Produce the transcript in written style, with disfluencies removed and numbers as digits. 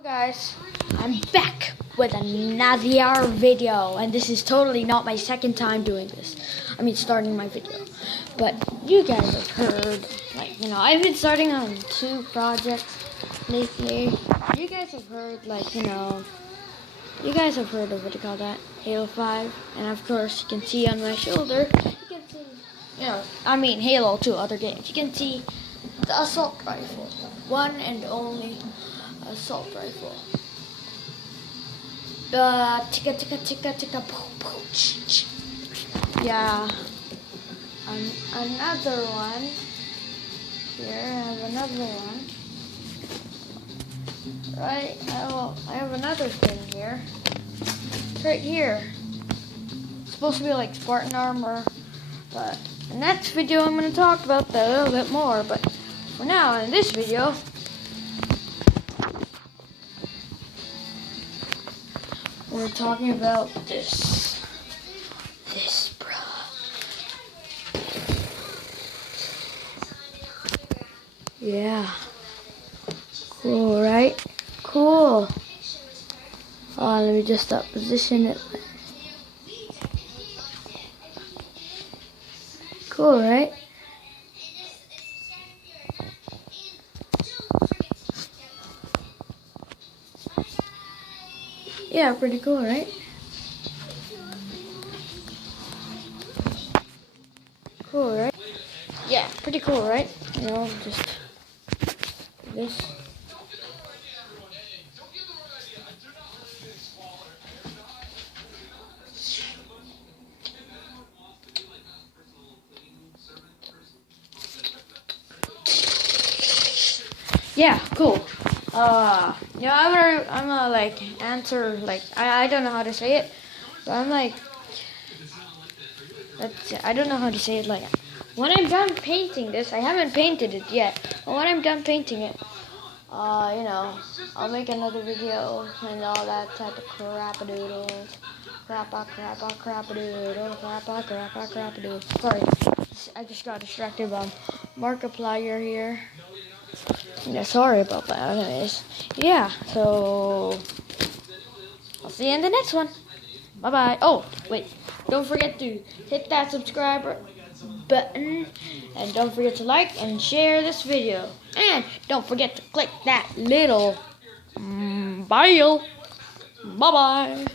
Hello guys, I'm back with another video, and this is totally not my second time doing this. I mean starting my video. But you guys have heard, I've been starting on 2 projects lately. You guys have heard, you guys have heard of what you call that, Halo 5. And of course, you can see on my shoulder, you can see, Halo 2, other games. You can see the assault rifle, one and only assault rifle. Ticka ticka ticka ticka poo poo ch ch. Yeah. Another one. Here I have another one. Right. I have another thing here. It's right here. It's supposed to be like Spartan armor, but the next video I'm going to talk about that a little bit more. But for now, in this video, we're talking about this, bro. Yeah. Cool, right? Cool. Oh, let me just position it. Cool, right? Yeah, pretty cool, right? Cool, right? Yeah, pretty cool, right? Just this. Yeah, cool. I'm gonna answer, I don't know how to say it, but I don't know how to say it, when I'm done painting this, I haven't painted it yet, but when I'm done painting it, I'll make another video and all that type of crap-a-doodles. Crap-a-crap-a-crap-a-doodle. Sorry, I just got distracted by Markiplier here. Yeah, sorry about that. Anyways, yeah, so I'll see you in the next one. Bye-bye. Oh, wait, don't forget to hit that subscribe button, and don't forget to like and share this video, and don't forget to click that little bell. Bye-bye.